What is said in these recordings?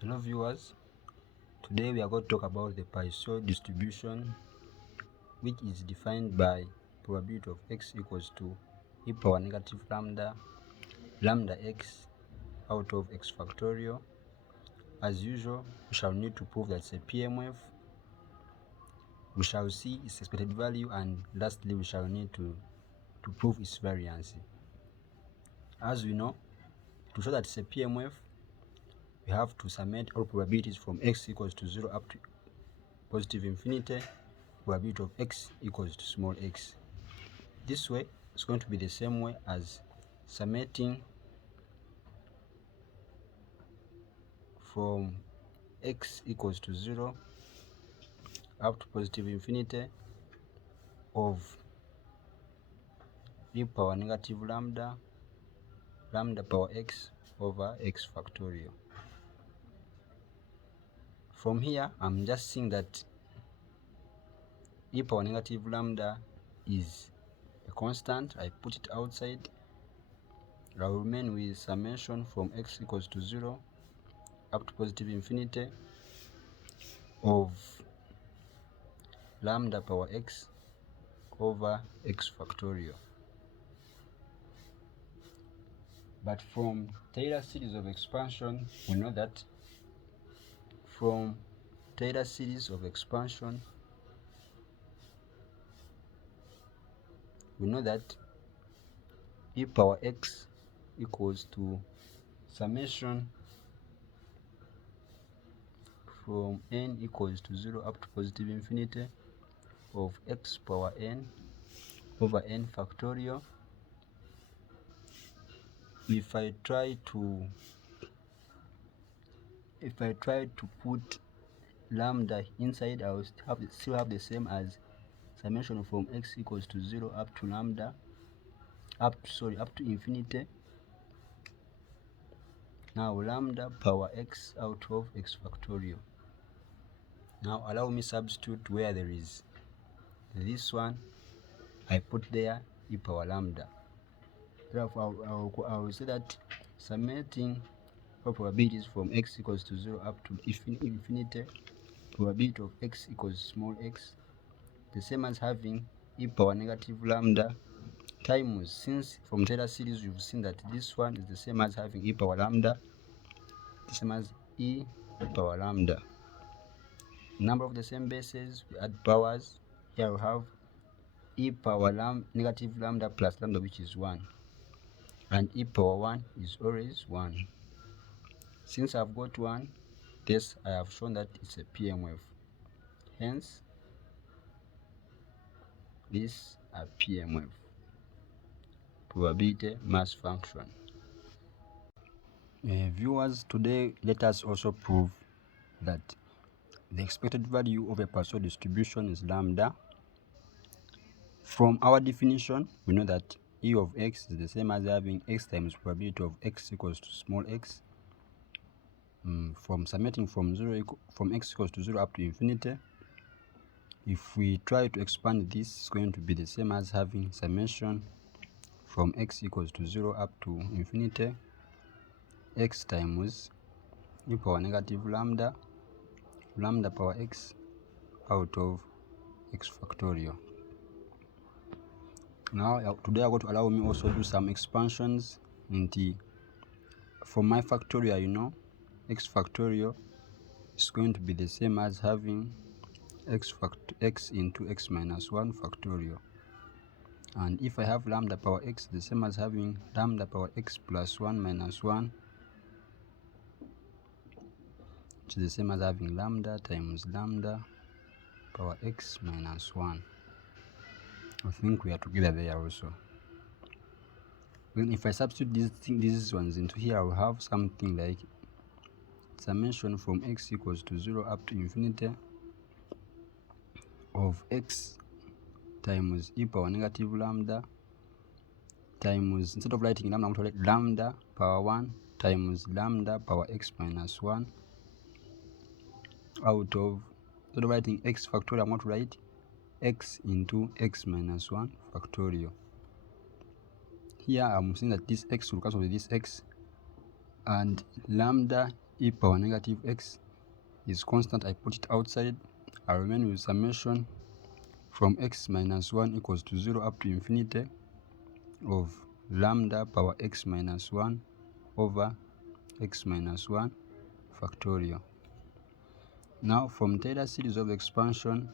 Hello viewers, today we are going to talk about the Poisson distribution, which is defined by probability of x equals to e power negative lambda x out of x factorial. As usual, we shall need to prove that it's a PMF. We shall see its expected value, and lastly we shall need to prove its variance. As we know, to show that it's a PMF, we have to summate all probabilities from x equals to 0 up to positive infinity, probability of x equals to small x. This way is going to be the same way as summating from x equals to 0 up to positive infinity of e power negative lambda power x over x factorial. From here, I'm just seeing that e power negative lambda is a constant. I put it outside. I will remain with summation from x equals to 0 up to positive infinity of lambda power x over x factorial. But from Taylor series of expansion, we know that e power x equals to summation from n equals to 0 up to positive infinity of x power n over n factorial. If I try to put lambda inside, I will still have the same as summation from x equals to 0 up to up to infinity. Now lambda power x out of x factorial. Now allow me substitute where there is this one, I put there e power lambda. Therefore I will say that summating all probabilities from x equals to 0 up to infinity, probability of x equals small x, the same as having e power negative lambda times, since from Taylor series you've seen that this one is the same as having e power lambda, the same as e power lambda. Number of the same bases, we add powers. Here we have e power negative lambda plus lambda, which is 1, and e power 1 is always 1. Since I've got 1, this I have shown that it's a PMF. Hence, this a PMF, probability mass function. Viewers, today let us also prove that the expected value of a Poisson distribution is lambda. From our definition, we know that e of x is the same as having x times probability of x equals to small x. From summating from x equals to 0 up to infinity, if we try to expand this, it's going to be the same as having summation from x equals to 0 up to infinity x times e power negative lambda power x out of x factorial. Now today I'm going to allow me also do some expansions into, from my factorial, you know, x factorial is going to be the same as having x into x minus 1 factorial. And if I have lambda power x, the same as having lambda power x plus 1 minus 1, which is the same as having lambda times lambda power x minus 1. I think we are together there also. Then if I substitute these ones into here, I will have something like summation from x equals to 0 up to infinity of x times e power negative lambda times, instead of writing lambda, I'm going to write lambda power 1 times lambda power x minus 1 out of, instead of writing x factorial, I'm going to write x into x minus 1 factorial. Here I'm saying that this x will cancel with this x, and lambda e power negative x is constant, I put it outside. I remain with summation from x minus 1 equals to 0 up to infinity of lambda power x minus 1 over x minus 1 factorial. Now from Taylor series of expansion,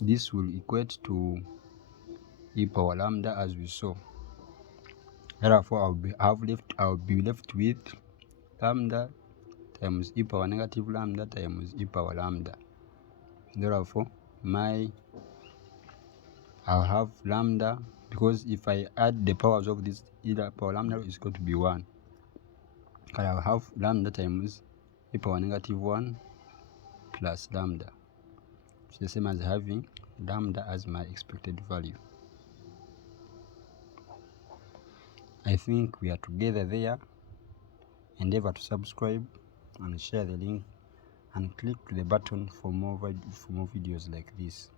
this will equate to e power lambda as we saw. Therefore I'll be left with lambda times e power negative lambda times e power lambda. Therefore I'll have lambda, because if I add the powers of this, either power lambda is going to be 1. And I'll have lambda times e power negative 1 plus lambda. It's the same as having lambda as my expected value. I think we are together there. Endeavor to subscribe and share the link and click to the button for more videos like this.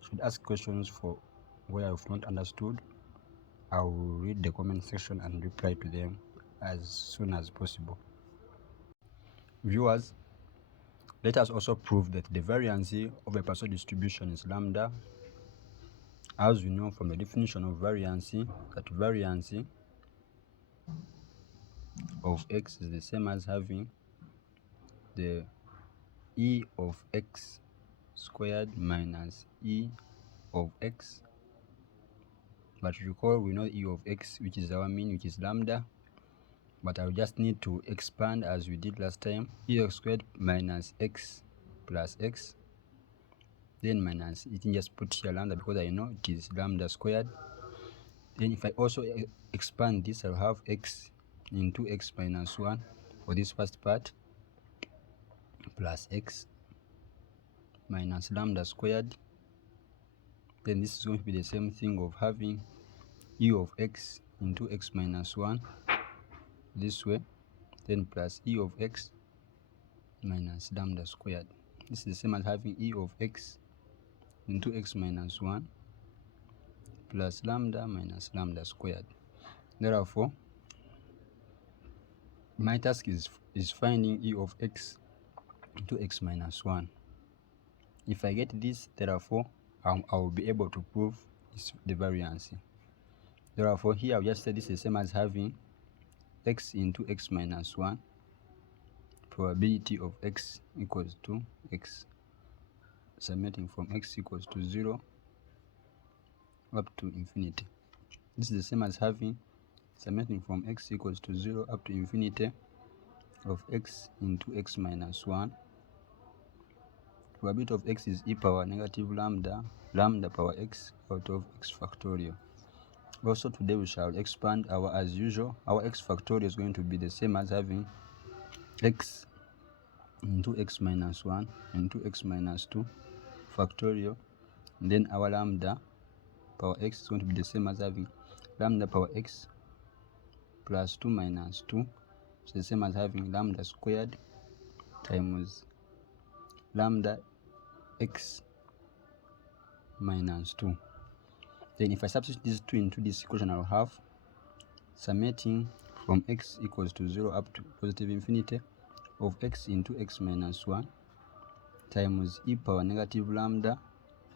Should ask questions for where I've not understood, I will read the comment section and reply to them as soon as possible. Viewers, let us also prove that the variance of a Poisson distribution is lambda. As we know from the definition of variance, that variance of x is the same as having the e of x squared minus e of x. But recall, we know e of x, which is our mean, which is lambda. But I'll just need to expand as we did last time. E of x squared minus x plus x, then minus, you can just put here lambda because I know it is lambda squared. Then if I also expand this, I'll have x into x minus 1 for this first part, plus x minus lambda squared. Then this is going to be the same thing of having e of x into x minus 1 this way, then plus e of x minus lambda squared. This is the same as having e of x into x minus 1 plus lambda minus lambda squared. Therefore, my task is finding e of x into x minus 1. If I get this, therefore, I will be able to prove the variance. Therefore, here I'll just say this is the same as having x into x minus 1, probability of x equals to x, summating from x equals to 0 up to infinity. This is the same as having summating from x equals to 0 up to infinity of x into x minus 1. Probability of x is e power negative lambda power x out of x factorial. Also today we shall expand as usual, our x factorial is going to be the same as having x into x minus 1 into x minus 2 factorial. And then our lambda power x is going to be the same as having lambda power x plus 2 minus 2. So the same as having lambda squared times lambda x minus 2. Then if I substitute these 2 into this equation, I'll have summating from x equals to 0 up to positive infinity of x into x minus 1 times e power negative lambda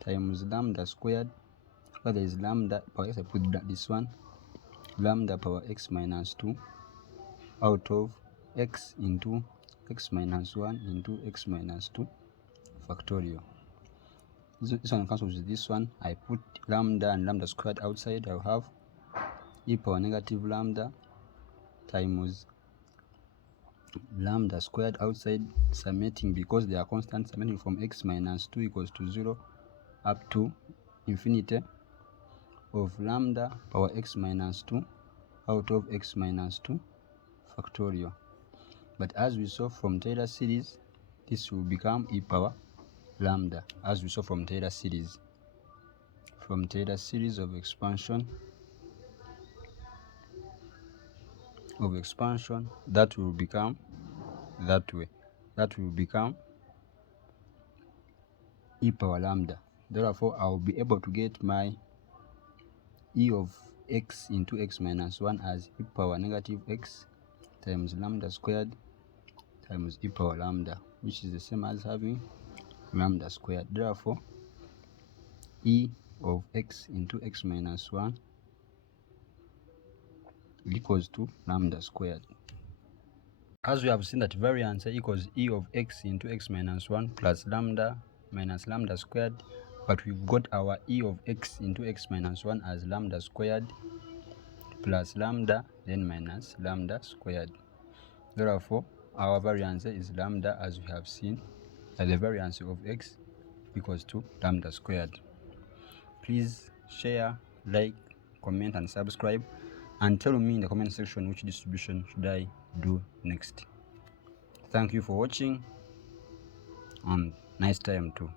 times lambda squared, where there is lambda power x, I put this one, lambda power x minus 2 out of x into x minus 1 into x minus 2 factorial. This one cancels with this one. I put lambda and lambda squared outside. I'll have e power negative lambda times lambda squared outside, summating, because they are constant, summating from x minus 2 equals to 0 up to infinity of lambda power x minus 2 out of x minus 2 factorial. But as we saw from Taylor series, this will become e power lambda, as we saw from Taylor series. From Taylor series of expansion, that will become that way. That will become e power lambda. Therefore, I will be able to get my e of x into x minus 1 as e power negative x times lambda squared times e power lambda, which is the same as having lambda squared. Therefore, e of x into x minus 1 equals to lambda squared. As we have seen that variance equals e of x into x minus 1 plus lambda minus lambda squared, but we've got our e of x into x minus 1 as lambda squared plus lambda then minus lambda squared. Therefore, our variance is lambda, as we have seen that the variance of x equals to lambda squared. Please share, like, comment and subscribe, and tell me in the comment section which distribution should I do next. Thank you for watching, and nice time too.